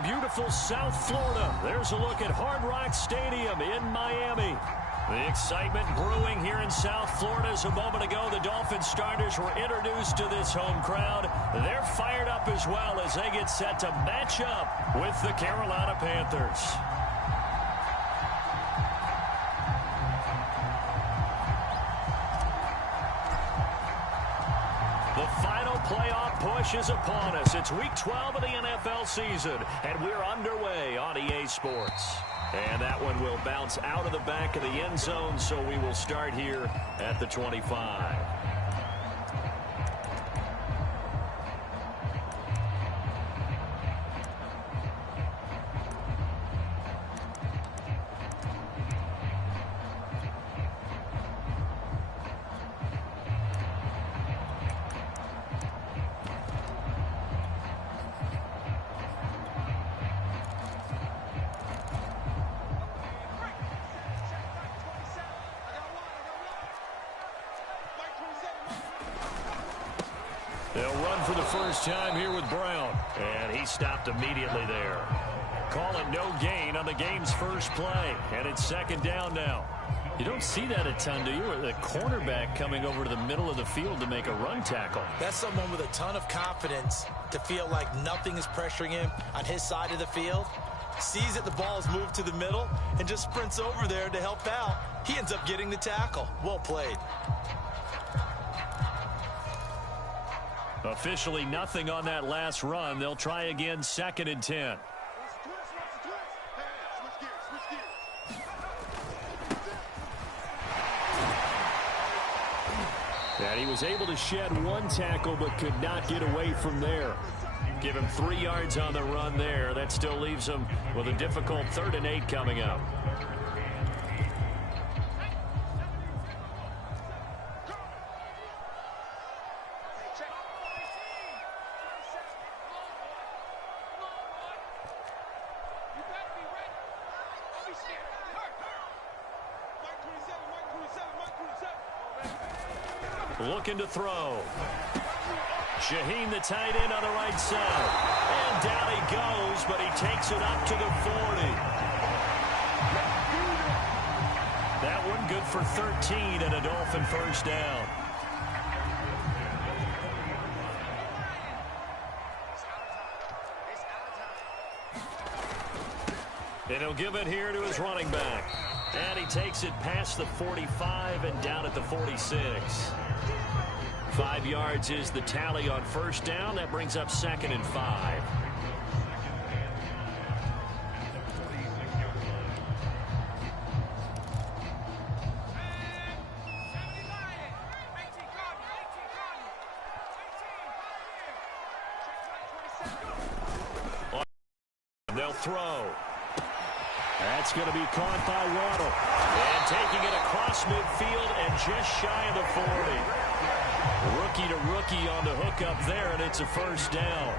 from beautiful South Florida, there's a look at Hard Rock Stadium in Miami. The excitement brewing here in South Florida. As a moment ago, the Dolphins starters were introduced to this home crowd. They're fired up as well as they get set to match up with the Carolina Panthers. The final playoff push is upon us. It's week 12 of the NFL season, and we're underway on EA Sports. And that one will bounce out of the back of the end zone, so we will start here at the 25. They'll run for the first time here with Brown. And he stopped immediately there. Call it no gain on the game's first play. And it's second down now. You don't see that a ton, do you? The cornerback coming over to the middle of the field to make a run tackle. That's someone with a ton of confidence to feel like nothing is pressuring him on his side of the field. Sees that the ball is moved to the middle and just sprints over there to help out. He ends up getting the tackle. Well played. Officially nothing on that last run. They'll try again, second and 10. And he was able to shed one tackle but could not get away from there. Give him 3 yards on the run there. That still leaves him with a difficult 3rd and 8 coming up. Looking to throw. Shaheen, the tight end, on the right side. And down he goes, but he takes it up to the 40. That one good for 13 and a Dolphin first down. And he'll give it here to his running back. And he takes it past the 45 and down at the 46. 5 yards is the tally on first down. That brings up 2nd and 5. They'll throw. That's going to be caught by Waddle. And taking it across midfield and just shy of the 40. Rookie to rookie on the hook up there, and it's a first down.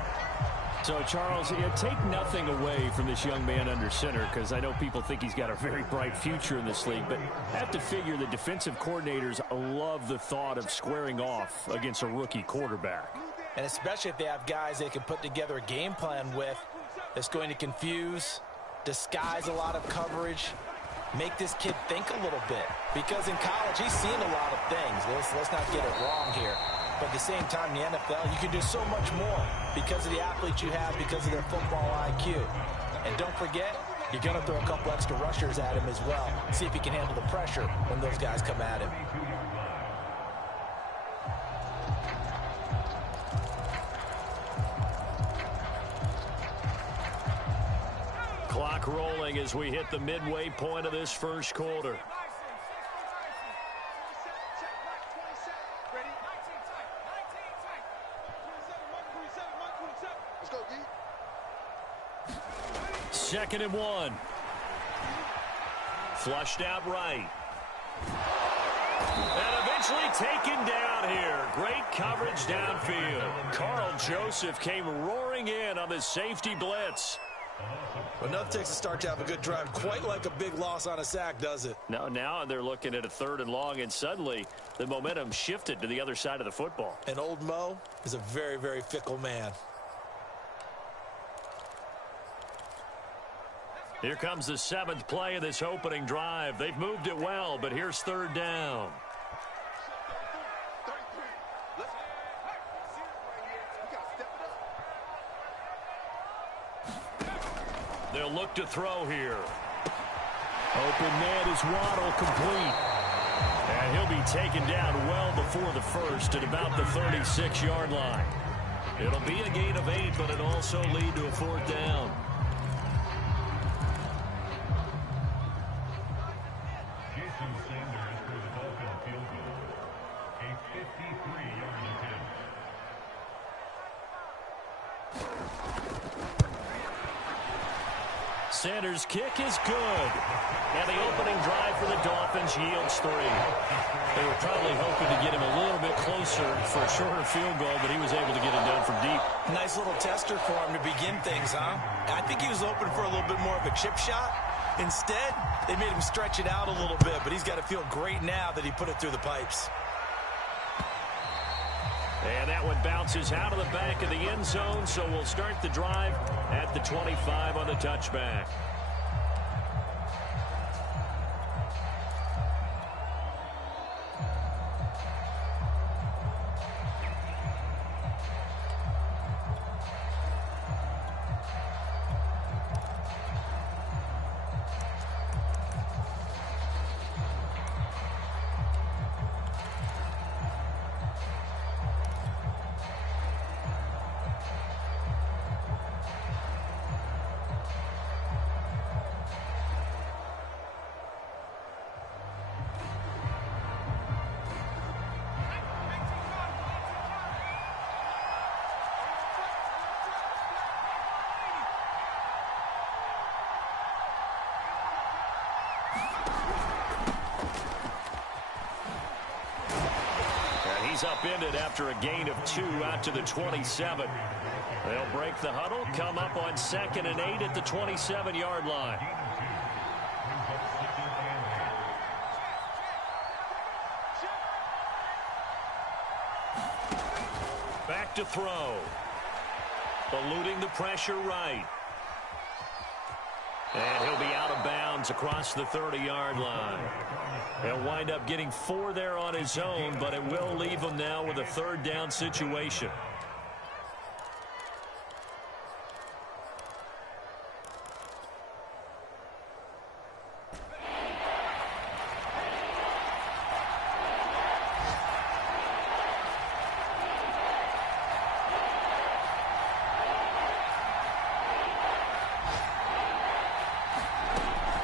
So, Charles, take nothing away from this young man under center, because I know people think he's got a very bright future in this league, but I have to figure the defensive coordinators love the thought of squaring off against a rookie quarterback. And especially if they have guys they can put together a game plan with that's going to confuse, disguise a lot of coverage, make this kid think a little bit. Because in college, he's seen a lot of things. Let's not get it wrong here. But at the same time, in the NFL, you can do so much more because of the athletes you have, because of their football IQ. And don't forget, you're going to throw a couple extra rushers at him as well. See if he can handle the pressure when those guys come at him. Clock rolling as we hit the midway point of this first quarter. Second and 1. Flushed out right. And eventually taken down here. Great coverage downfield. Carl Joseph came roaring in on the safety blitz. Enough takes a start to have a good drive. Quite like a big loss on a sack, does it? Now they're looking at a 3rd and long, and suddenly the momentum shifted to the other side of the football. And old Mo is a very, very fickle man. Here comes the 7th play of this opening drive. They've moved it well, but here's 3rd down. They'll look to throw here. Open man is Waddle, complete. And he'll be taken down well before the first at about the 36-yard line. It'll be a gain of 8, but it'll also lead to a 4th down. Sanders' kick is good. And the opening drive for the Dolphins yields 3. They were probably hoping to get him a little bit closer for a shorter field goal, but he was able to get it done from deep. Nice little tester for him to begin things, huh? I think he was hoping for a little bit more of a chip shot. Instead, they made him stretch it out a little bit, but he's got to feel great now that he put it through the pipes. And that one bounces out of the back of the end zone, so we'll start the drive at the 25 on the touchback. Upended after a gain of 2 out to the 27. They'll break the huddle, come up on 2nd and 8 at the 27-yard line. Back to throw. Eluding the pressure right. And he'll be out of bounds across the 30-yard line. He'll wind up getting 4 there on his own, but it will leave him now with a 3rd down situation.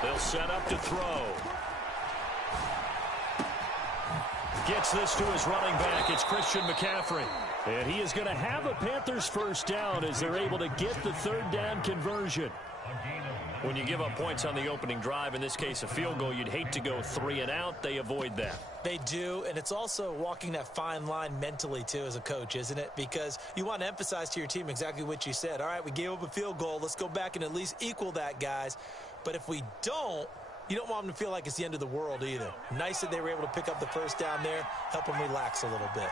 They'll set up to throw. Gets this to his running back. It's Christian McCaffrey. And he is going to have a Panthers 1st down as they're able to get the 3rd down conversion. When you give up points on the opening drive, in this case a field goal, you'd hate to go 3 and out. They avoid that. They do, and it's also walking that fine line mentally, too, as a coach, isn't it? Because you want to emphasize to your team exactly what you said. All right, we gave up a field goal. Let's go back and at least equal that, guys. But if we don't, you don't want them to feel like it's the end of the world either. Nice that they were able to pick up the 1st down there, help them relax a little bit.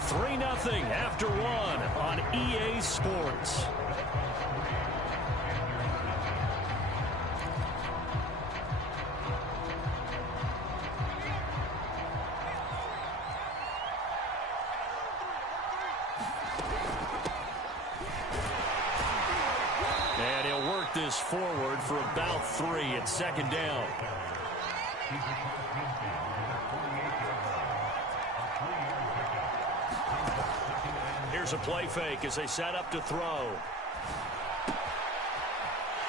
Three 3-0 after 1 on EA Sports. And he'll work this forward for about 3 at 2nd down. Here's a play fake as they set up to throw.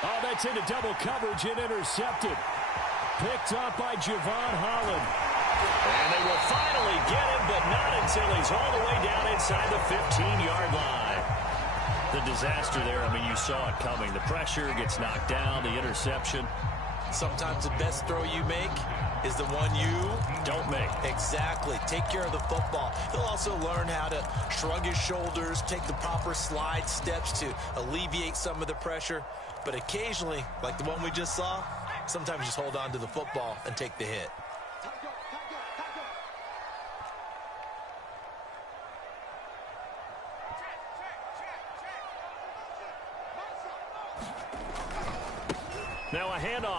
Oh, that's into double coverage and intercepted. Picked up by Javon Holland. And they will finally get him, but not until he's all the way down inside the 15-yard line. The disaster there, I mean, you saw it coming. The pressure gets knocked down, the interception. Sometimes the best throw you make is the one you don't make. Exactly. Take care of the football. He'll also learn how to shrug his shoulders, take the proper slide steps to alleviate some of the pressure. But occasionally, like the one we just saw, sometimes just hold on to the football and take the hit.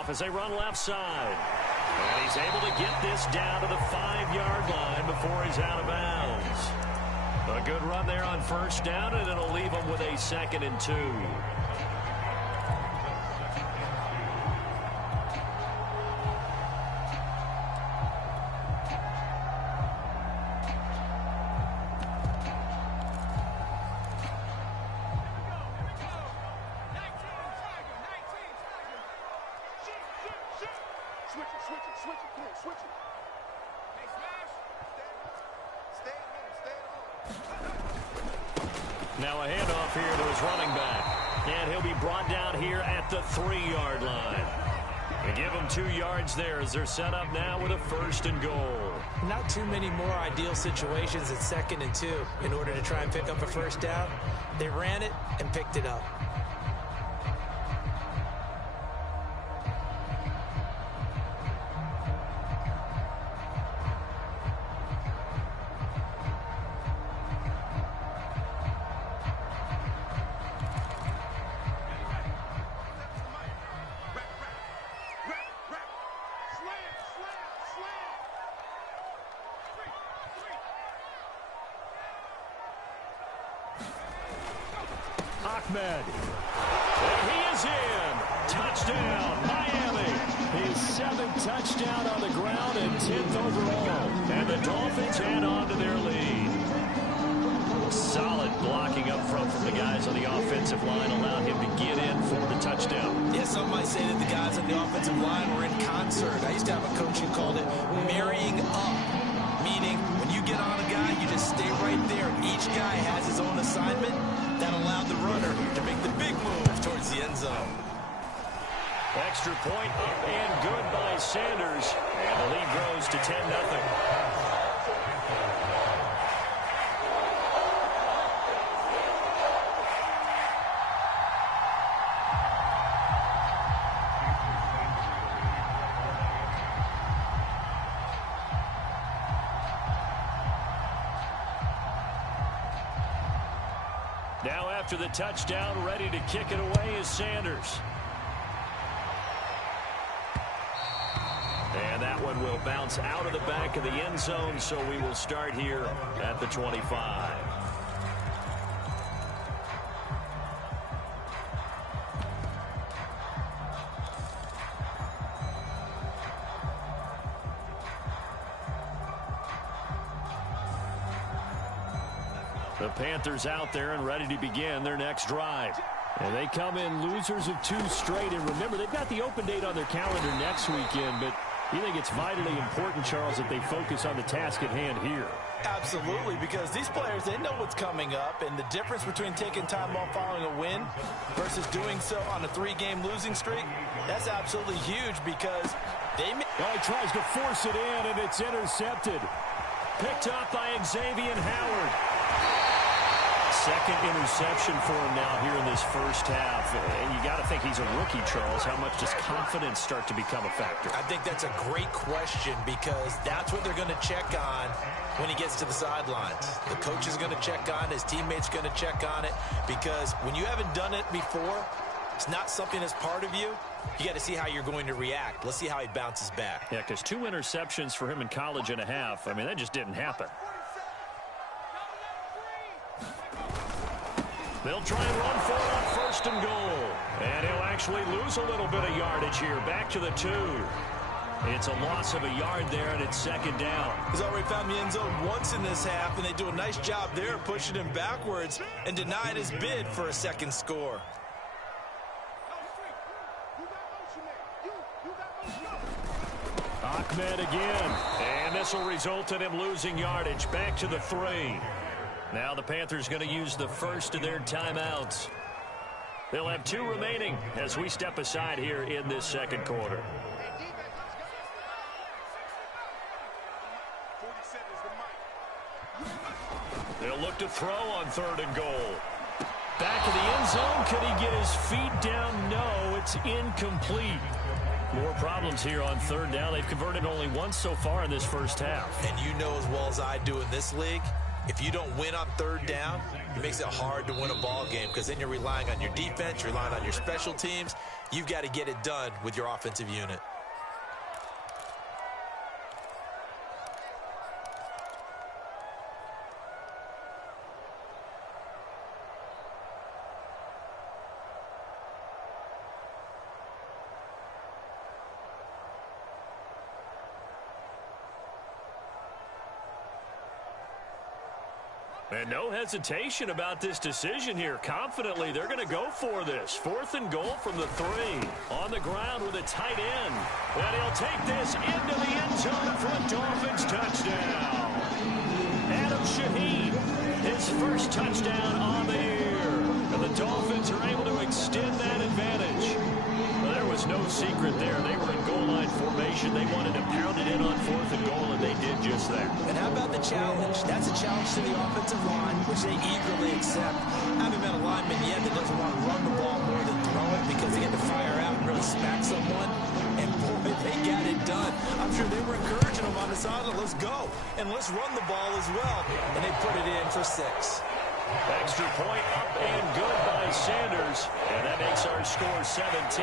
off as they run left side. And he's able to get this down to the 5-yard line before he's out of bounds. A good run there on first down, and it'll leave him with a 2nd and 2. Now a handoff here to his running back. And he'll be brought down here at the 3-yard line. And give him 2 yards there as they're set up now with a 1st and goal. Not too many more ideal situations at 2nd and 2 in order to try and pick up a 1st down. They ran it and picked it up. Ahmed. And he is in. Touchdown, Miami. His 7th touchdown on the ground and 10th overall. And the Dolphins add on to their lead. Solid blocking up front from the guys on the offensive line allowed him to get in for the touchdown. Yeah, some might say that the guys on the offensive line were in concert. I used to have a coach who called it marrying up, meaning when you get on a guy, you just stay right there. Each guy has his own assignment. That allowed the runner to make the big move towards the end zone. Extra point up and good by Sanders. And the lead grows to 10-0. Now after the touchdown, ready to kick it away is Sanders. And that one will bounce out of the back of the end zone, so we will start here at the 25. The Panthers out there and ready to begin their next drive. And they come in losers of 2 straight. And remember, they've got the open date on their calendar next weekend, but you think it's vitally important, Charles, that they focus on the task at hand here? Absolutely, because these players, they know what's coming up, and the difference between taking time off following a win versus doing so on a 3-game losing streak, that's absolutely huge because they may... Oh, he tries to force it in, and it's intercepted. Picked up by Xavier Howard. Second interception for him now here in this first half. And you got to think he's a rookie, Charles. How much does confidence start to become a factor? I think that's a great question because that's what they're going to check on when he gets to the sidelines. The coach is going to check on it. His teammates going to check on it because when you haven't done it before, it's not something that's part of you. You got to see how you're going to react. Let's see how he bounces back. Yeah, because 2 interceptions for him in college and a half. I mean, that just didn't happen. They'll try and run for it on 1st and goal. And he'll actually lose a little bit of yardage here. Back to the 2. It's a loss of a yard there, and it's 2nd down. He's already found the end zone once in this half, and they do a nice job there pushing him backwards and denied his bid for a 2nd score. Ahmed again. And this will result in him losing yardage. Back to the 3. Now the Panthers going to use the first of their timeouts. They'll have 2 remaining as we step aside here in this 2nd quarter. They'll look to throw on 3rd and goal. Back of the end zone. Could he get his feet down? No, it's incomplete. More problems here on 3rd down. They've converted only once so far in this first half. And you know as well as I do in this league, if you don't win on 3rd down, It makes it hard to win a ball game because then you're relying on your defense, you're relying on your special teams. You've got to get it done with your offensive unit. And no hesitation about this decision here. Confidently, they're going to go for this. 4th and goal from the 3. On the ground with a tight end. And he'll take this into the end zone for a Dolphins touchdown. Adam Shaheen, his first touchdown on the year. And the Dolphins are able to extend that advantage. Well, there was no secret there. They were in goal line formation. They wanted to pound it in on 4th and goal, and they did just that. And how about the challenge? That's a challenge to the offensive line, which they eagerly accept. I haven't met a lineman yet that doesn't want to run the ball more than throw it because they get to fire out and really smack someone. And boy, they got it done. I'm sure they were encouraging them on the sideline. Let's go. And let's run the ball as well. And they put it in for 6. Extra point up and good by Sanders. And that makes our score 17-0.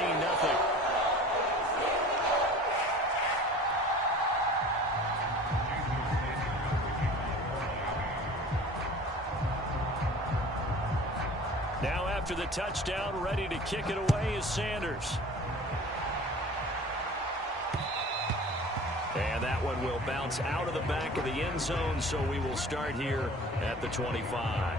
Now after the touchdown, ready to kick it away is Sanders. And that one will bounce out of the back of the end zone, so we will start here at the 25.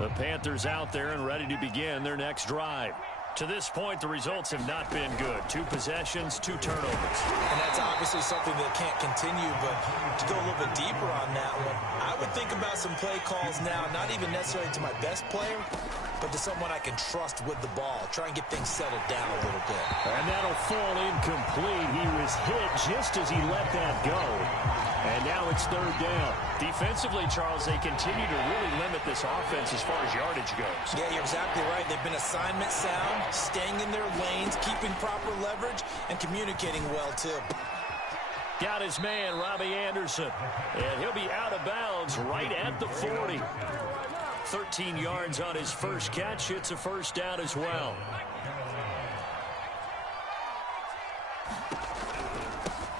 The Panthers out there and ready to begin their next drive. To this point, the results have not been good. 2 possessions, 2 turnovers. And that's obviously something that can't continue, but to go a little bit deeper on that one, I would think about some play calls now, not even necessarily to my best player, but to someone I can trust with the ball. Try and get things settled down a little bit. And that'll fall incomplete. He was hit just as he let that go. And now it's 3rd down. Defensively, Charles, they continue to really limit this offense as far as yardage goes. Yeah, you're exactly right. They've been assignment sound, staying in their lanes, keeping proper leverage, and communicating well, too. Got his man, Robbie Anderson. And he'll be out of bounds right at the 40. 13 yards on his first catch. It's a 1st down as well.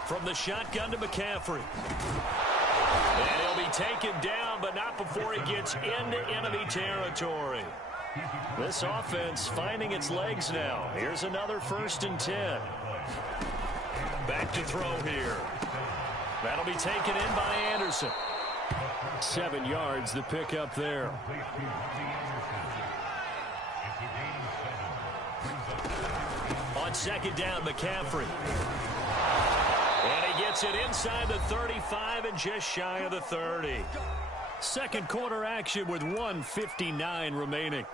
From the shotgun to McCaffrey. And he'll be taken down, but not before he gets into enemy territory. This offense finding its legs now. Here's another 1st and 10. Back to throw here. That'll be taken in by Anderson. 7 yards, the pickup there. On 2nd down, McCaffrey. And he gets it inside the 35 and just shy of the 30. Second quarter action with 1:59 remaining.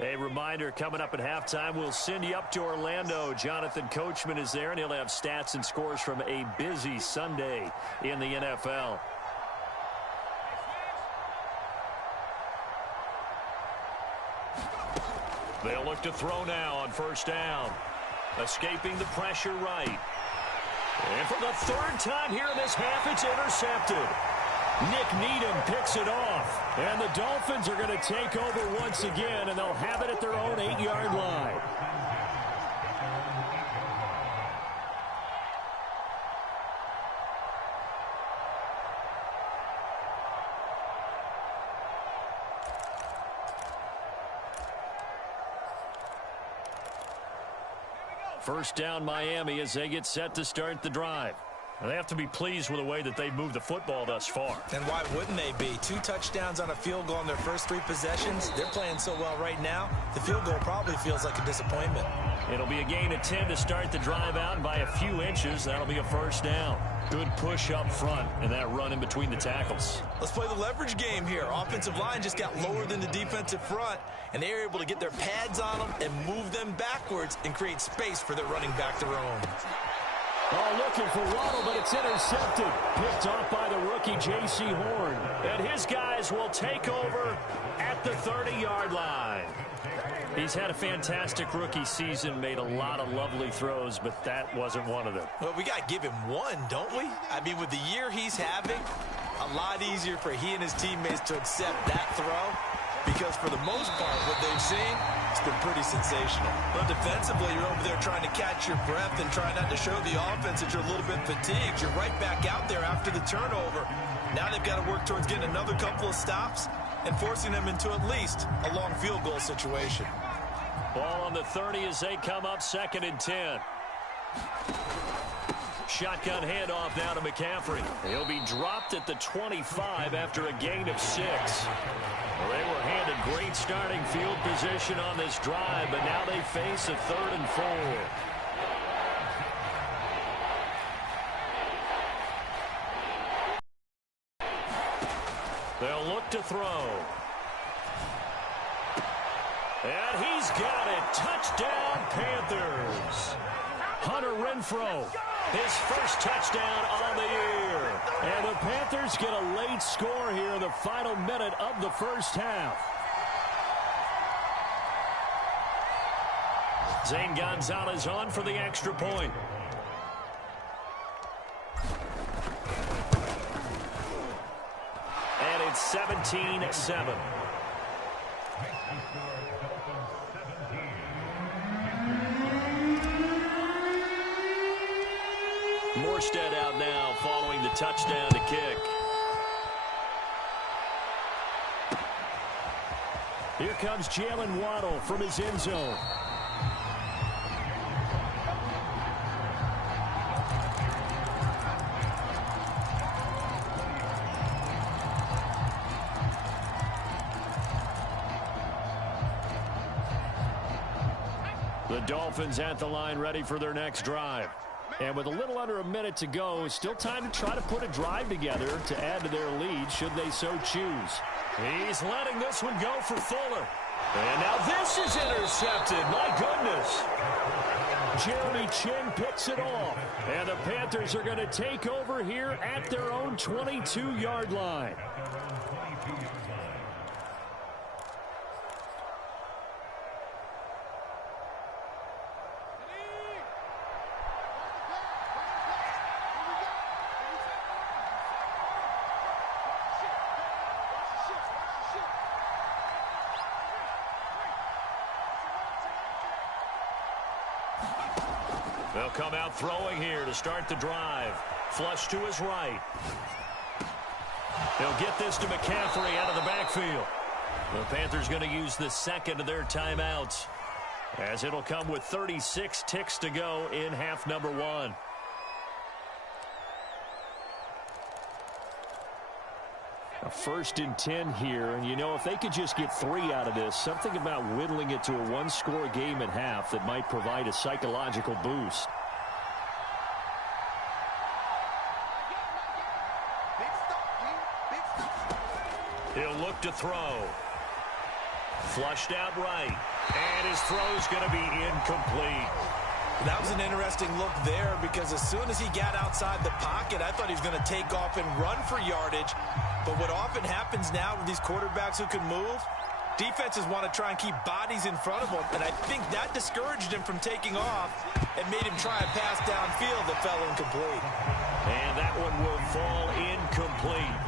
A reminder, coming up at halftime, we'll send you up to Orlando. Jonathan Coachman is there, and he'll have stats and scores from a busy Sunday in the NFL. They'll look to throw now on 1st down. Escaping the pressure right. And for the 3rd time here in this half, it's intercepted. Nick Needham picks it off. And the Dolphins are going to take over once again, and they'll have it at their own 8-yard line. First down, Miami, as they get set to start the drive. They have to be pleased with the way that they've moved the football thus far. And why wouldn't they be? 2 touchdowns on a field goal in their first 3 possessions. They're playing so well right now, the field goal probably feels like a disappointment. It'll be a gain of 10 to start the drive out, and by a few inches, that'll be a 1st down. Good push up front, and that run in between the tackles. Let's play the leverage game here. Offensive line just got lower than the defensive front, and they were able to get their pads on them and move them backwards and create space for their running back to roam. Oh, looking for Waddle, but it's intercepted. Picked off by the rookie, J.C. Horn. And his guys will take over at the 30-yard line. He's had a fantastic rookie season, made a lot of lovely throws, but that wasn't one of them. Well, we got to give him one, don't we? I mean, with the year he's having, a lot easier for he and his teammates to accept that throw. Because for the most part, what they've seen, it's been pretty sensational. But defensively, you're over there trying to catch your breath and try not to show the offense that you're a little bit fatigued. You're right back out there after the turnover. Now they've got to work towards getting another couple of stops and forcing them into at least a long field goal situation. Ball on the 30 as they come up 2nd and 10. Shotgun handoff now to McCaffrey. He'll be dropped at the 25 after a gain of 6. Well, they were handed great starting field position on this drive, but now they face a 3rd and 4. They'll look to throw. And he's got it. Touchdown, Panthers. Hunter Renfrow, his first touchdown on the year. And the Panthers get a late score here in the final minute of the first half. Zane Gonzalez on for the extra point. And it's 17-7. Morstead out now following the touchdown to kick. Here comes Jalen Waddle from his end zone. The Dolphins at the line ready for their next drive. And with a little under a minute to go, still time to try to put a drive together to add to their lead should they so choose. He's letting this one go for Fuller. And now this is intercepted. My goodness. Jeremy Chin picks it off. And the Panthers are going to take over here at their own 22-yard line. They'll come out throwing here to start the drive. Flush to his right. They'll get this to McCaffrey out of the backfield. The Panthers going to use the second of their timeouts, as it'll come with 36 ticks to go in half number 1. A 1st and 10 here, and you know, if they could just get 3 out of this, something about whittling it to a one-score game at half that might provide a psychological boost. He'll look to throw. Flushed out right, and his throw's going to be incomplete. That was an interesting look there, because as soon as he got outside the pocket, I thought he was going to take off and run for yardage. But what often happens now with these quarterbacks who can move, defenses want to try and keep bodies in front of them, and I think that discouraged him from taking off and made him try a pass downfield that fell incomplete. And that one will fall incomplete.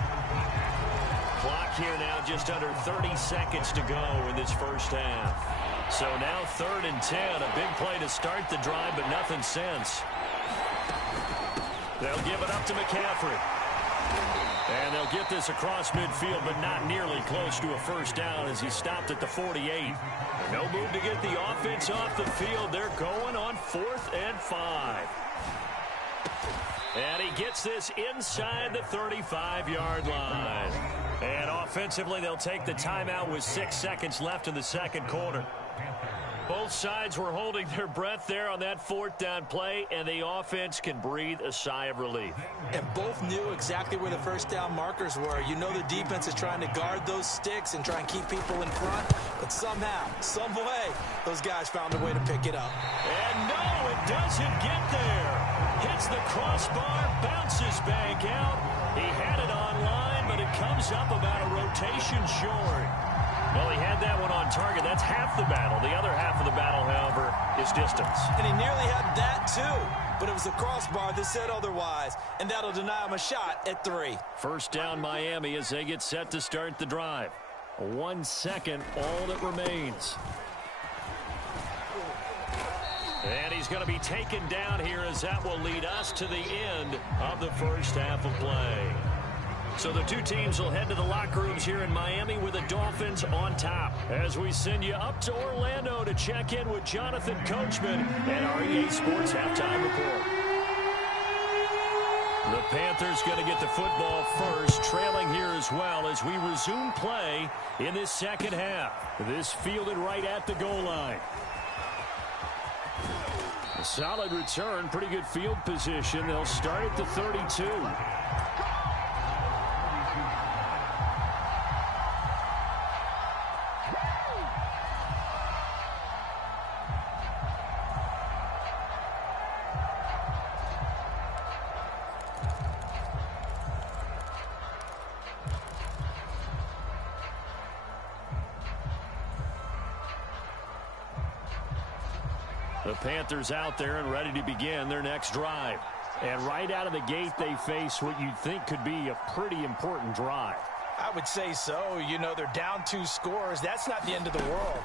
Clock here now just under 30 seconds to go in this first half. So now 3rd and 10, a big play to start the drive, but nothing since. They'll give it up to McCaffrey. And they'll get this across midfield, but not nearly close to a first down as he stopped at the 48. No move to get the offense off the field. They're going on 4th and 5. And he gets this inside the 35-yard line. And offensively, they'll take the timeout with 6 seconds left in the second quarter. Both sides were holding their breath there on that 4th down play, and the offense can breathe a sigh of relief. And both knew exactly where the first down markers were. You know the defense is trying to guard those sticks and try and keep people in front, but somehow, some way, those guys found a way to pick it up. And no, it doesn't get there. Hits the crossbar, bounces back out. He had it online, but it comes up about a rotation short. Well, he had that one on target. That's half the battle. The other half of the battle, however, is distance. And he nearly had that, too. But it was the crossbar that said otherwise, and that'll deny him a shot at 3. First down, Miami, as they get set to start the drive. 1 second, all that remains. And he's going to be taken down here, as that will lead us to the end of the first half of play. So the two teams will head to the locker rooms here in Miami with the Dolphins on top. As we send you up to Orlando to check in with Jonathan Coachman and our EA Sports Halftime Report. The Panthers going to get the football first, trailing here as well as we resume play in this second half. This fielded right at the goal line. A solid return, pretty good field position. They'll start at the 32. The Panthers out there and ready to begin their next drive. And right out of the gate, they face what you'd think could be a pretty important drive. I would say so. You know, they're down 2 scores. That's not the end of the world.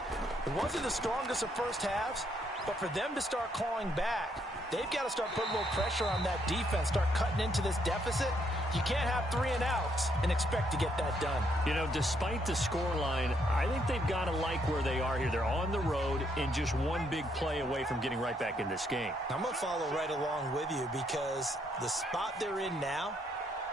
It wasn't the strongest of first halves, but for them to start clawing back, they've got to start putting a little pressure on that defense, start cutting into this deficit. You can't have 3 and outs and expect to get that done. You know, despite the scoreline, I think they've got to like where they are here. They're on the road and just one big play away from getting right back in this game. I'm going to follow right along with you because the spot they're in now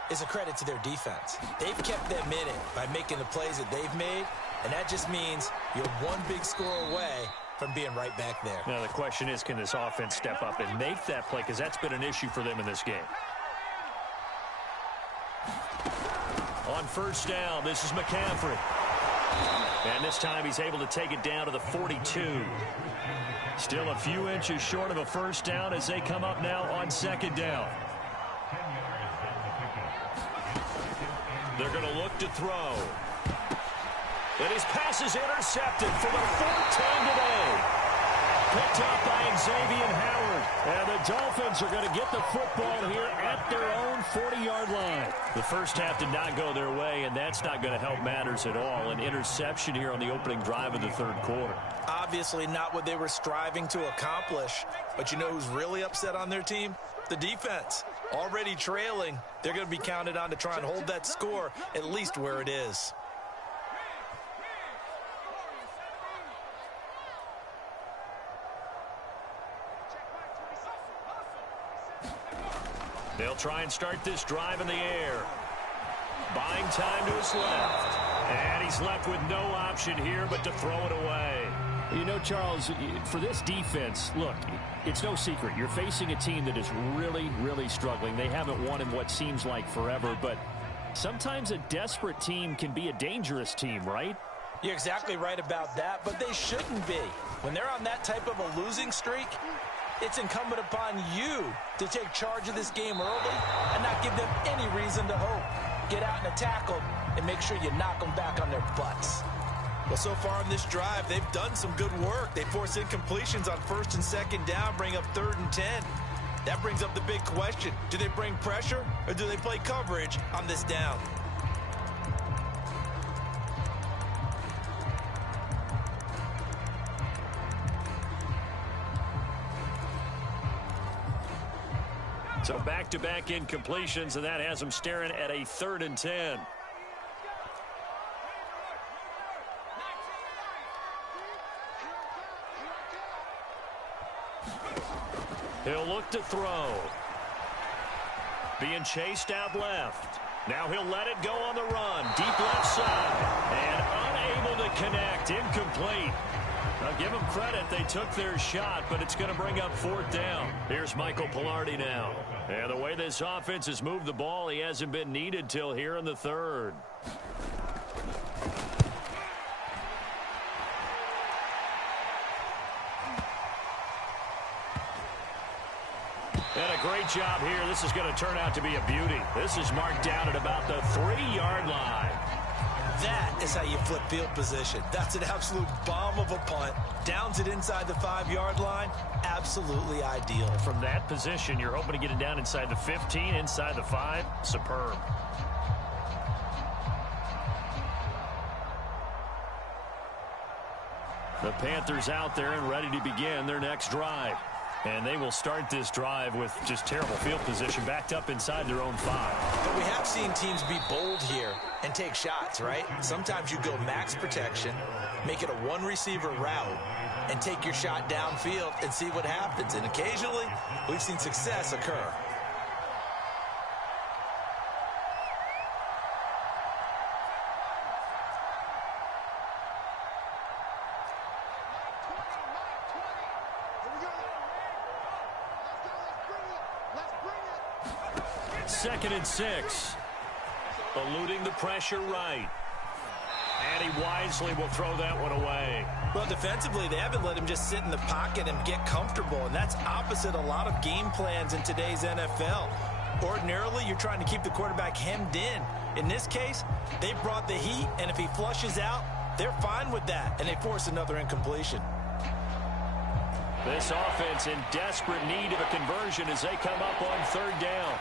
is a credit to their defense. They've kept them in it by making the plays that they've made, and that just means you're one big score away from being right back there. Now, the question is, can this offense step up and make that play? Because that's been an issue for them in this game. On first down, this is McCaffrey. And this time he's able to take it down to the 42. Still a few inches short of a first down as they come up now on second down. They're going to look to throw. And his pass is intercepted for the 4th time today. Picked up by Xavier Howard. And the Dolphins are going to get the football here at their own 40-yard line. The first half did not go their way, and that's not going to help matters at all. An interception here on the opening drive of the third quarter. Obviously not what they were striving to accomplish. But you know who's really upset on their team? The defense. Already trailing, they're going to be counted on to try and hold that score at least where it is. They'll try and start this drive in the air. Buying time to his left. And he's left with no option here but to throw it away. You know, Charles, for this defense, look, it's no secret. You're facing a team that is really, really struggling. They haven't won in what seems like forever, but sometimes a desperate team can be a dangerous team, right? You're exactly right about that, but they shouldn't be. When they're on that type of a losing streak, it's incumbent upon you to take charge of this game early and not give them any reason to hope. Get out and attack them and make sure you knock them back on their butts. Well, so far in this drive, they've done some good work. They force incompletions on 1st and 2nd down, bring up 3rd and 10. That brings up the big question. Do they bring pressure or do they play coverage on this down? So back-to-back incompletions, and that has them staring at a 3rd and 10. He'll look to throw. Being chased out left. Now he'll let it go on the run. Deep left side. And unable to connect. Incomplete. Now give them credit. They took their shot, but it's going to bring up 4th down. Here's Michael Pilardi now. And the way this offense has moved the ball, he hasn't been needed till here in the 3rd. And a great job here. This is going to turn out to be a beauty. This is marked down at about the 3-yard line. That is how you flip field position. That's an absolute bomb of a punt. Downs it inside the 5-yard line. Absolutely ideal. From that position, you're hoping to get it down inside the 15, inside the 5. Superb. The Panthers out there and ready to begin their next drive. And they will start this drive with just terrible field position, backed up inside their own 5. But we have seen teams be bold here and take shots, right? Sometimes you go max protection, make it a one-receiver route, and take your shot downfield and see what happens. And occasionally, we've seen success occur. Second and 6. Eluding the pressure right. And he wisely will throw that one away. Well, defensively, they haven't let him just sit in the pocket and get comfortable, and that's opposite a lot of game plans in today's NFL. Ordinarily, you're trying to keep the quarterback hemmed in. In this case, they brought the heat, and if he flushes out, they're fine with that, and they force another incompletion. This offense in desperate need of a conversion as they come up on 3rd down.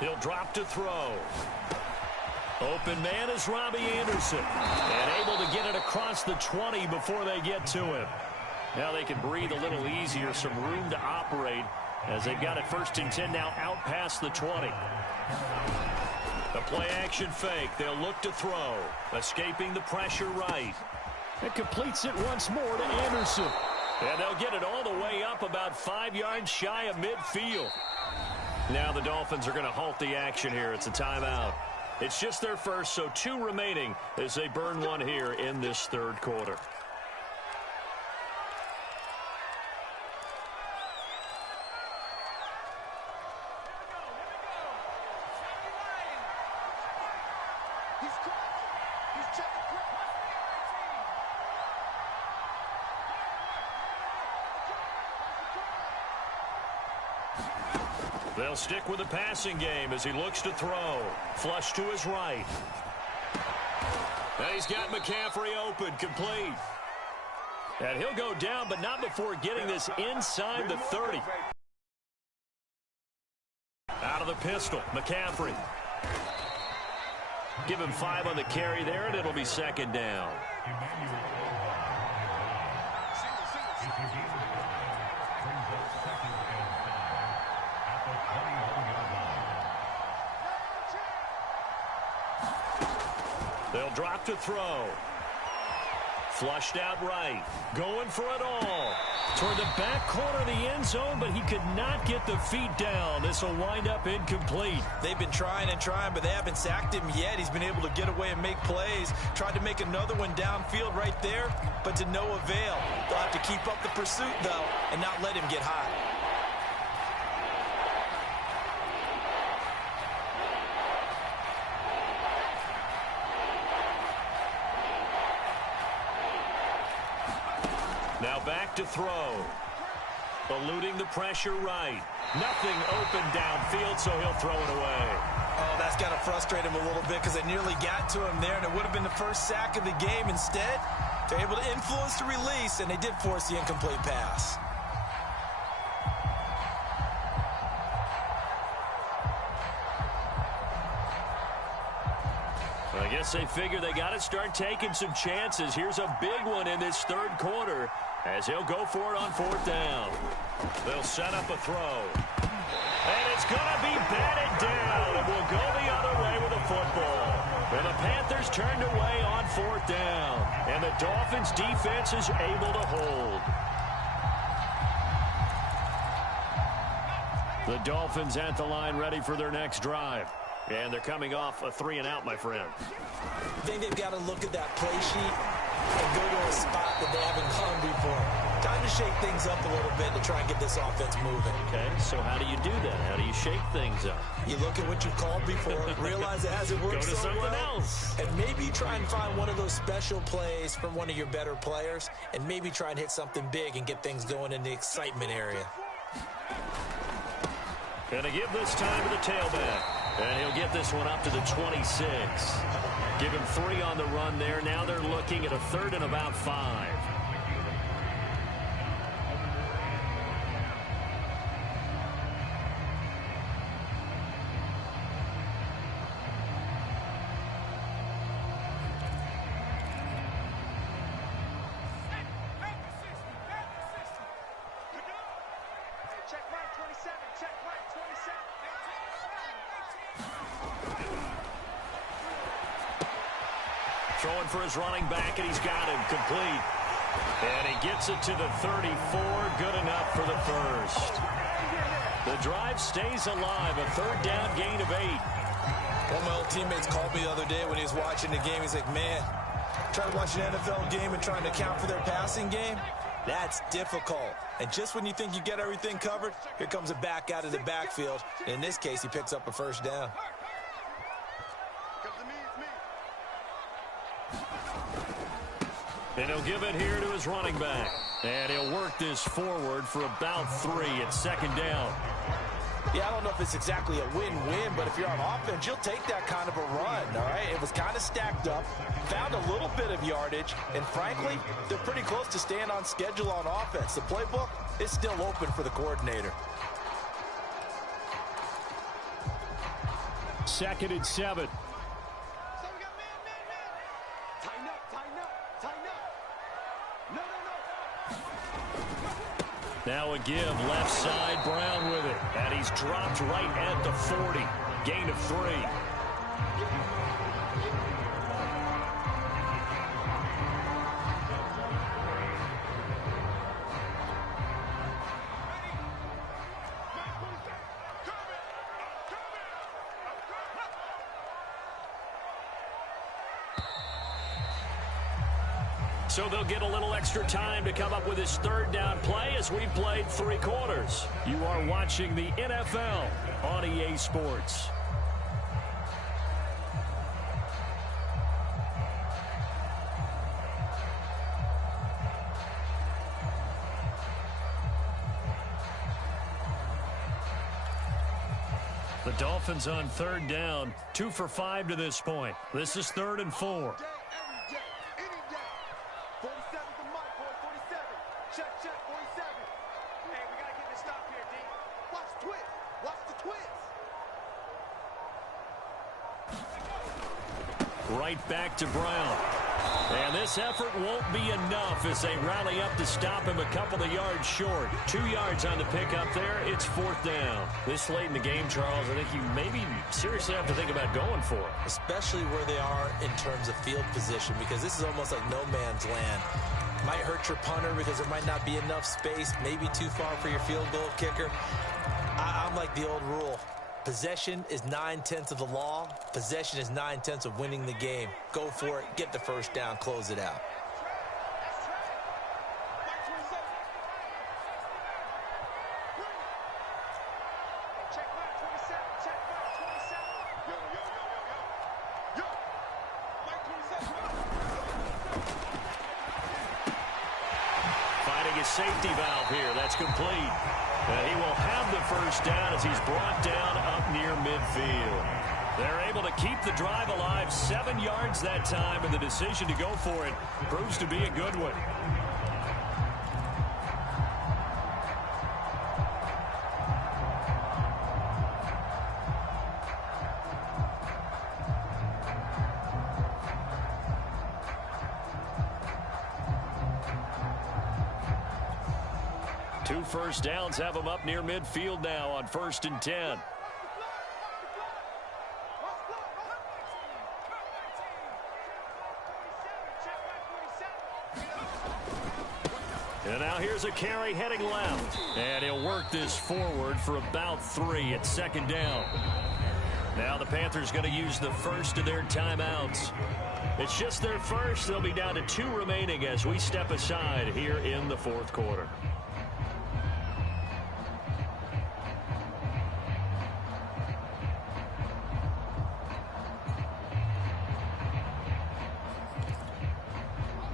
He'll drop to throw. Open man is Robbie Anderson. And able to get it across the 20 before they get to him. Now they can breathe a little easier, some room to operate as they've got it 1st and 10 now out past the 20. The play action fake. They'll look to throw. Escaping the pressure right. It completes it once more to Anderson. And they'll get it all the way up about 5 yards shy of midfield. Now the Dolphins are going to halt the action here. It's a timeout. It's just their first, so 2 remaining as they burn one here in this 3rd quarter. They'll stick with the passing game as he looks to throw. Flush to his right. And he's got McCaffrey open, complete. And he'll go down, but not before getting this inside the 30. Out of the pistol, McCaffrey. Give him 5 on the carry there, and it'll be 2nd down. They'll drop to throw. Flushed out right. Going for it all. Toward the back corner of the end zone, but he could not get the feet down. This will wind up incomplete. They've been trying and trying, but they haven't sacked him yet. He's been able to get away and make plays. Tried to make another one downfield right there, but to no avail. They'll have to keep up the pursuit, though, and not let him get hot. Now back to throw. Eluding the pressure right. Nothing open downfield, so he'll throw it away. Oh, that's got to frustrate him a little bit because they nearly got to him there, and it would have been the first sack of the game. Instead, they're able to influence the release, and they did force the incomplete pass. I guess they figure they got to start taking some chances. Here's a big one in this 3rd quarter as he'll go for it on 4th down. They'll set up a throw. And it's going to be batted down. And will go the other way with the football. And the Panthers turned away on 4th down. And the Dolphins defense is able to hold. The Dolphins at the line ready for their next drive. And they're coming off a 3-and-out, my friend. I think they've got to look at that play sheet and go to a spot that they haven't gone before. Time to shake things up a little bit to try and get this offense moving. Okay, so how do you do that? How do you shake things up? You look at what you called before, realize it hasn't worked so well. Go to something else. And maybe try and find one of those special plays from one of your better players, and maybe try and hit something big and get things going in the excitement area. Gonna give this time to the tailback. And he'll get this one up to the 26. Give him 3 on the run there. Now they're looking at a 3rd and about 5. Throwing for his running back, and he's got him complete. And he gets it to the 34. Good enough for the first. The drive stays alive. A 3rd down gain of 8. One of my old teammates called me the other day when he was watching the game. He's like, man, trying to watch an NFL game and trying to account for their passing game, that's difficult. And just when you think you get everything covered, here comes a back out of the backfield. And in this case, he picks up a 1st down. And he'll give it here to his running back. And he'll work this forward for about 3 at 2nd down. Yeah, I don't know if it's exactly a win-win, but if you're on offense, you'll take that kind of a run, all right? It was kind of stacked up, found a little bit of yardage, and frankly, they're pretty close to staying on schedule on offense. The playbook is still open for the coordinator. 2nd and 7. Now a give, left side, Brown with it. And he's dropped right at the 40. Gain of 3. So they'll get a little extra time to come up with his 3rd down play as we played 3 quarters. You are watching the NFL on EA Sports. The Dolphins on 3rd down, 2 for 5 to this point. This is 3rd and 4. Right back to Brown. And this effort won't be enough as they rally up to stop him a couple of yards short. 2 yards on the pickup there. It's 4th down. This late in the game, Charles, I think you maybe seriously have to think about going for it. Especially where they are in terms of field position, because this is almost like no man's land. Might hurt your punter because there might not be enough space, maybe too far for your field goal kicker. I'm like the old rule. Possession is 9/10 of the law. Possession is 9/10 of winning the game. Go for it. Get the 1st down. Close it out. Finding his safety valve here. That's complete. And he will have the 1st down as he's brought down up near midfield. They're able to keep the drive alive, 7 yards that time, and the decision to go for it proves to be a good one. Two 1st downs have him up near midfield now on 1st and 10. And now here's a carry heading left. And he'll work this forward for about 3 at 2nd down. Now the Panthers going to use the first of their timeouts. It's just their first. They'll be down to 2 remaining as we step aside here in the fourth quarter.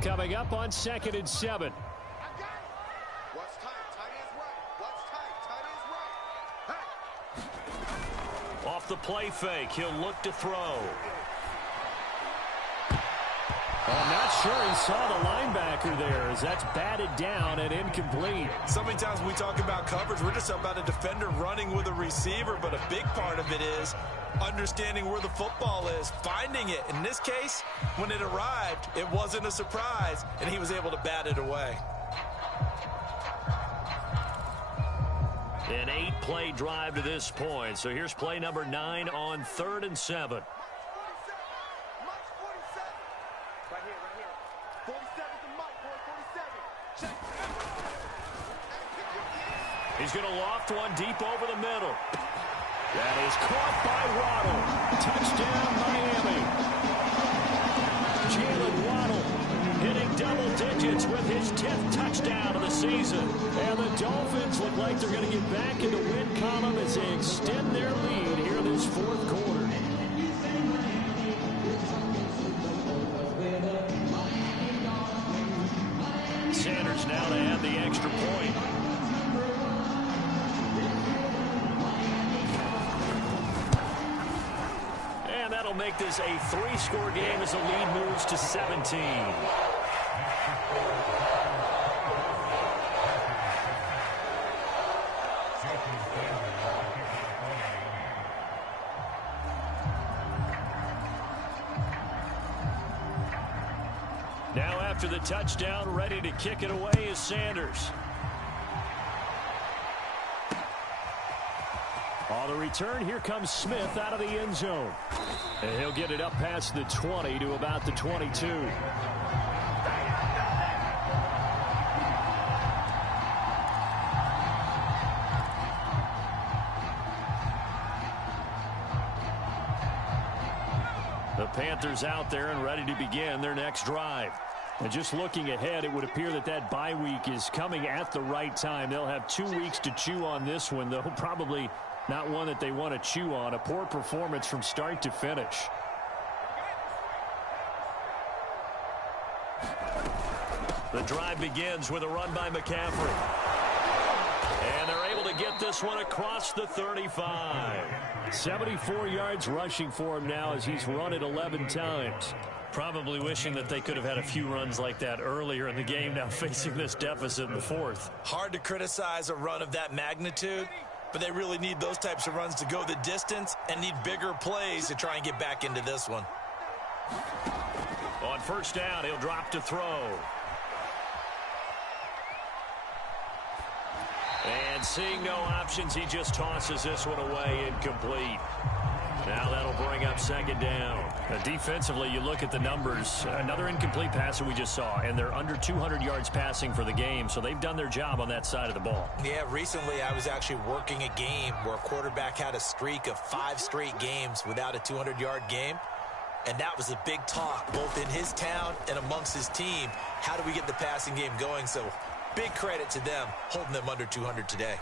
Coming up on 2nd and 7. Off the play fake, he'll look to throw. I'm not sure he saw the linebacker there as that's batted down and incomplete. So many times when we talk about coverage, we're just about a defender running with a receiver, but a big part of it is understanding where the football is, finding it. In this case, when it arrived, it wasn't a surprise, and he was able to bat it away. An 8-play drive to this point. So here's play number 9 on 3rd and 7. He's going to loft one deep over the middle. That is caught by Waddle. Touchdown, Miami. Jalen Waddle hitting double digits with his 10th touchdown of the season. And the Dolphins look like they're going to get back in the win column as they extend their lead here this fourth quarter. Sanders now to add the extra point. And that'll make this a 3-score game as the lead moves to 17. Now after the touchdown, ready to kick it away is Sanders. On the return, here comes Smith out of the end zone. And he'll get it up past the 20 to about the 22. The Panthers out there and ready to begin their next drive. And just looking ahead, it would appear that that bye week is coming at the right time. They'll have 2 weeks to chew on this one, though probably not one that they want to chew on. A poor performance from start to finish. The drive begins with a run by McCaffrey. And they're able to get this one across the 35. 74 yards rushing for him now as he's run it 11 times. Probably wishing that they could have had a few runs like that earlier in the game, now facing this deficit in the fourth. Hard to criticize a run of that magnitude, but they really need those types of runs to go the distance and need bigger plays to try and get back into this one. On first down, he'll drop to throw. And seeing no options, he just tosses this one away, incomplete. Now that'll bring up 2nd down. Defensively, you look at the numbers. Another incomplete pass that we just saw, and they're under 200 yards passing for the game, so they've done their job on that side of the ball. Yeah, recently I was actually working a game where a quarterback had a streak of 5 straight games without a 200-yard game, and that was a big talk, both in his town and amongst his team. How do we get the passing game going? So big credit to them, holding them under 200 today.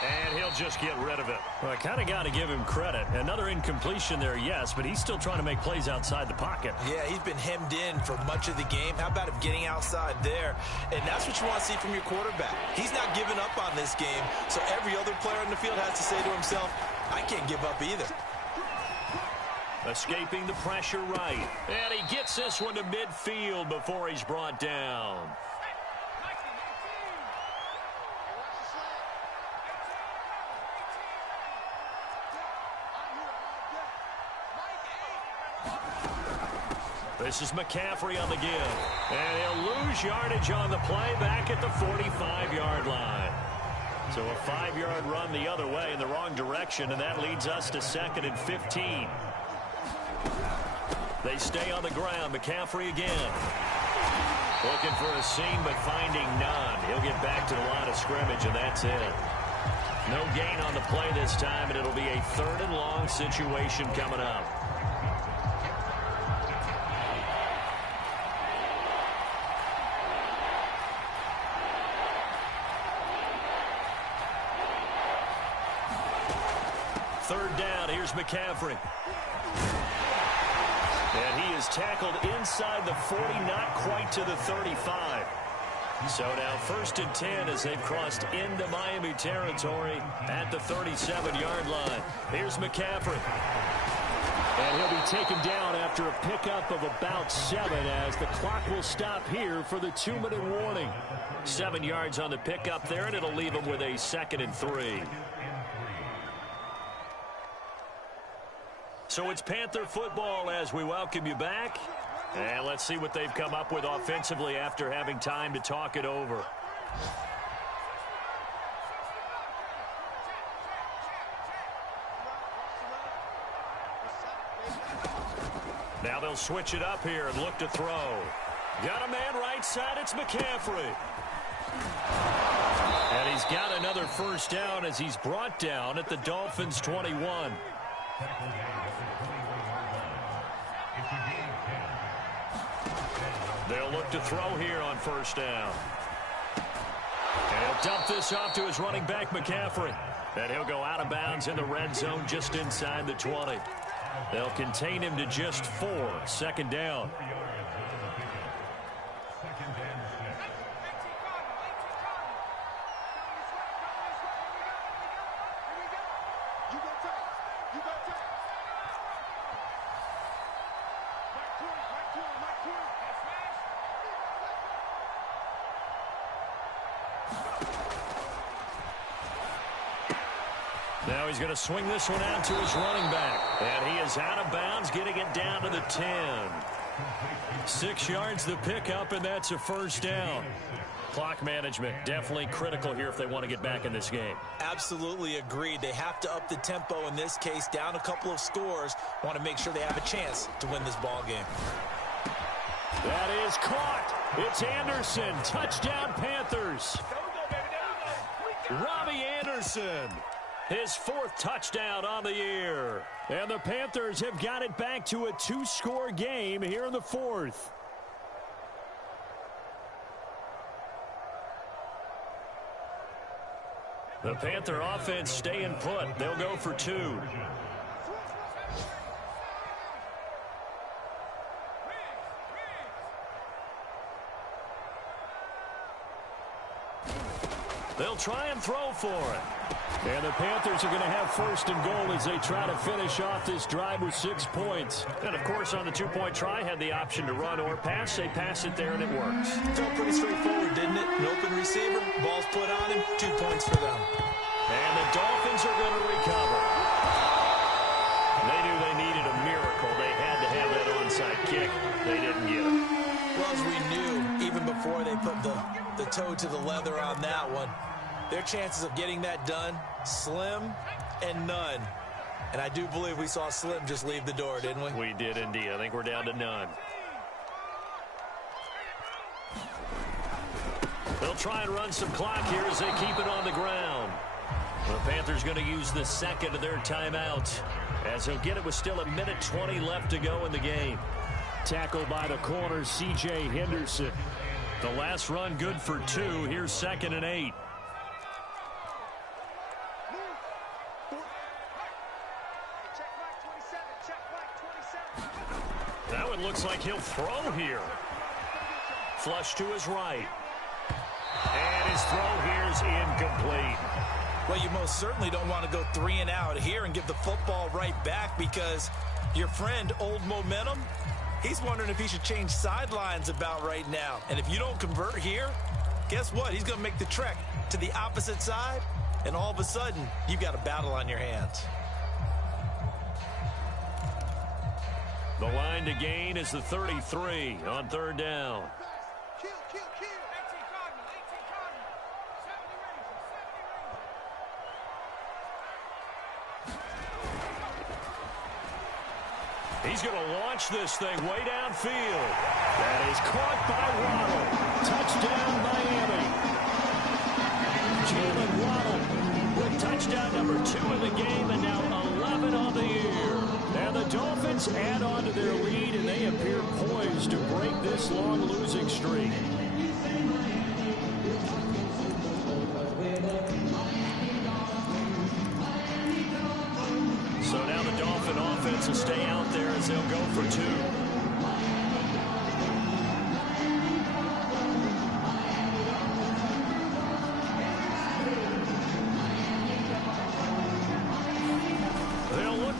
And he'll just get rid of it. Well, I kind of got to give him credit. Another incompletion there, yes, but he's still trying to make plays outside the pocket. Yeah, he's been hemmed in for much of the game. How about him getting outside there? And that's what you want to see from your quarterback. He's not giving up on this game, so every other player on the field has to say to himself, I can't give up either. Escaping the pressure right. And he gets this one to midfield before he's brought down. This is McCaffrey on the give. And he'll lose yardage on the play back at the 45-yard line. So a 5-yard run the other way in the wrong direction, and that leads us to 2nd and 15. They stay on the ground. McCaffrey again. Looking for a seam, but finding none. He'll get back to the line of scrimmage, and that's it. No gain on the play this time, and it'll be a 3rd and long situation coming up. Third down, here's McCaffrey. And he is tackled inside the 40, not quite to the 35. So now 1st and 10 as they've crossed into Miami territory at the 37-yard line. Here's McCaffrey. And he'll be taken down after a pickup of about 7 as the clock will stop here for the 2-minute warning. 7 yards on the pickup there, and it'll leave him with a 2nd and 3. So it's Panther football as we welcome you back. And let's see what they've come up with offensively after having time to talk it over. Now they'll switch it up here and look to throw. Got a man right side, it's McCaffrey. And he's got another 1st down as he's brought down at the Dolphins' 21. They'll look to throw here on 1st down. And he'll dump this off to his running back, McCaffrey. And he'll go out of bounds in the red zone just inside the 20. They'll contain him to just 4. 2nd down. Now he's going to swing this one out to his running back. And he is out of bounds, getting it down to the 10. 6 yards the pickup, and that's a 1st down. Clock management definitely critical here if they want to get back in this game. Absolutely agreed. They have to up the tempo in this case, down a couple of scores. Want to make sure they have a chance to win this ball game. That is caught. It's Anderson. Touchdown, Panthers. Robbie Anderson. His 4th touchdown on the year. And the Panthers have got it back to a 2-score game here in the 4th. The Panther offense staying put. They'll go for 2. They'll try and throw for it. And the Panthers are going to have 1st and goal as they try to finish off this drive with 6 points. And, of course, on the 2-point try, had the option to run or pass. They pass it there, and it works. Felt pretty straightforward, didn't it? An open receiver, ball's put on him, 2 points for them. And the Dolphins are going to recover. They knew they needed a miracle. They had to have that onside kick. They didn't get it. Well, as we knew, even before they put the toe to the leather on that one, their chances of getting that done, slim and none. And I do believe we saw Slim just leave the door, didn't we? We did indeed. I think we're down to none. They'll try and run some clock here as they keep it on the ground. The Panthers going to use the 2nd of their timeout as he'll get it with still 1:20 left to go in the game. Tackled by the corner, C.J. Henderson. The last run good for 2. Here's 2nd and 8. Now it looks like he'll throw here. Flush to his right. And his throw here is incomplete. Well, you most certainly don't want to go 3 and out here and give the football right back because your friend, Old Momentum, he's wondering if he should change sidelines about right now. And if you don't convert here, guess what? He's going to make the trek to the opposite side, and all of a sudden, you've got a battle on your hands. The line to gain is the 33 on 3rd down. He's going to launch this thing way downfield. That is caught by Waddle. Touchdown, Miami. Jalen Waddle with touchdown. number 2 in the game, and now 11 on the year. And the Dolphins add on to their lead, and they appear poised to break this long losing streak. So now the Dolphin offense will stay out there as they'll go for 2.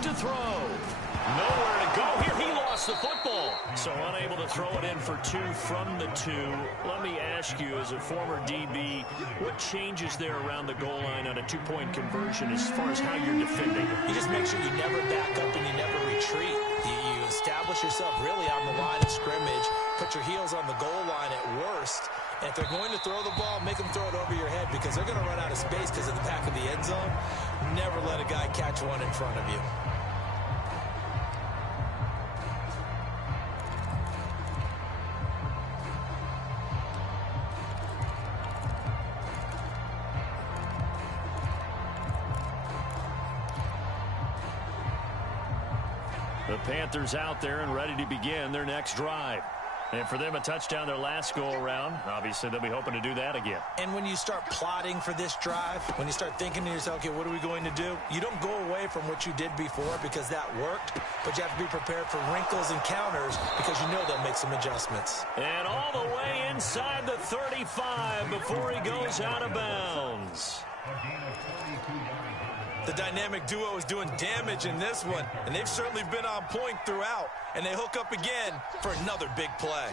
To throw. Nowhere to go here. He lost the football. So unable to throw it in for 2 from the 2. Let me ask you, as a former DB, what changes there around the goal line on a 2-point conversion as far as how you're defending it? You just make sure you never back up and you never retreat. You establish yourself really on the line of scrimmage, put your heels on the goal line at worst, and if they're going to throw the ball, make them throw it over your head because they're going to run out of space because of the back of the end zone. Never let a guy catch one in front of you. The Panthers out there and ready to begin their next drive. And for them, a touchdown their last go-around. Obviously, they'll be hoping to do that again. And when you start plotting for this drive, when you start thinking to yourself, okay, what are we going to do? You don't go away from what you did before because that worked, but you have to be prepared for wrinkles and counters because you know they'll make some adjustments. And all the way inside the 35 before he goes out of bounds. The dynamic duo is doing damage in this one, and they've certainly been on point throughout, and they hook up again for another big play.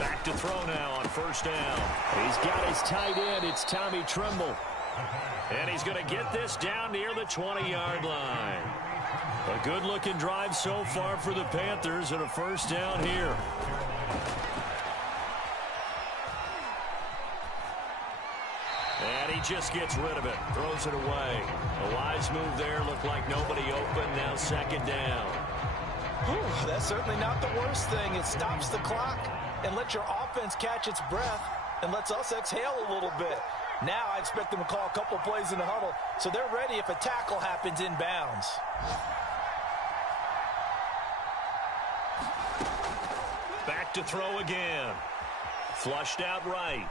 Back to throw now on first down. He's got his tight end. It's Tommy Tremble. And he's going to get this down near the 20-yard line. A good-looking drive so far for the Panthers, and a first down here. And he just gets rid of it, throws it away. A wise move there, looked like nobody open, now second down. Whew, that's certainly not the worst thing. It stops the clock and lets your offense catch its breath and lets us exhale a little bit. Now I expect them to call a couple plays in the huddle, so they're ready if a tackle happens inbounds. Back to throw again. Flushed out right.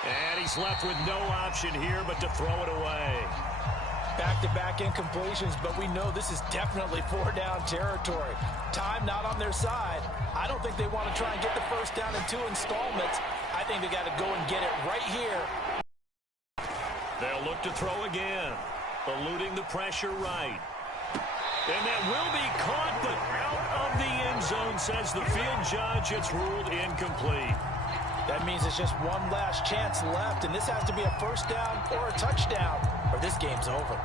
And he's left with no option here but to throw it away. Back-to-back incompletions, but we know this is definitely 4-down territory. Time not on their side. I don't think they want to try and get the first down in 2 installments. I think they got to go and get it right here. They'll look to throw again, eluding the pressure right. And that will be caught, but out of the end zone, says the field judge. It's ruled incomplete. That means it's just one last chance left, and this has to be a first down or a touchdown, or this game's over.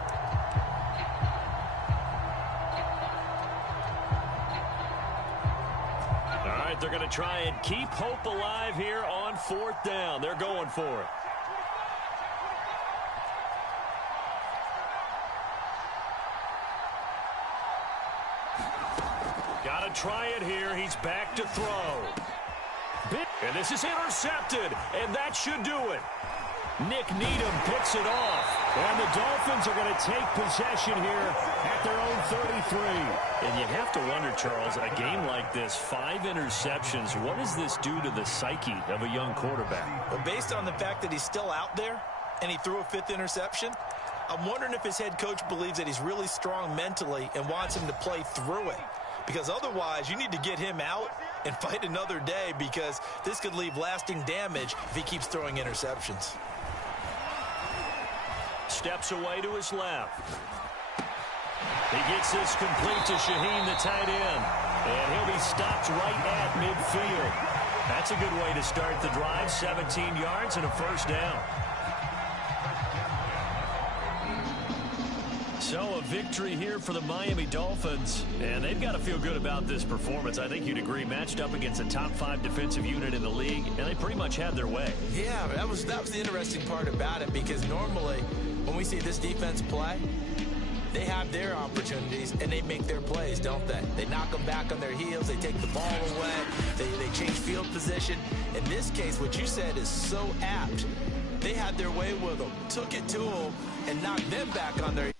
All right, they're going to try and keep hope alive here on 4th down. They're going for it. Got to try it here. He's back to throw. And this is intercepted, and that should do it. Nick Needham picks it off, and the Dolphins are going to take possession here at their own 33. And you have to wonder, Charles, a game like this, 5 interceptions, what does this do to the psyche of a young quarterback? Well, based on the fact that he's still out there and he threw a 5th interception, I'm wondering if his head coach believes that he's really strong mentally and wants him to play through it. Because otherwise, you need to get him out and fight another day, because this could leave lasting damage if he keeps throwing interceptions. Steps away to his left. He gets this complete to Shaheen, the tight end. And he'll be stopped right at midfield. That's a good way to start the drive. 17 yards and a first down. So a victory here for the Miami Dolphins, and they've got to feel good about this performance. I think you'd agree, matched up against a top 5 defensive unit in the league, and they pretty much had their way. Yeah, that was the interesting part about it, because normally when we see this defense play, they have their opportunities and they make their plays, don't they? They knock them back on their heels, they take the ball away, they change field position. In this case, what you said is so apt. They had their way with him, took it to him, and knocked them back on their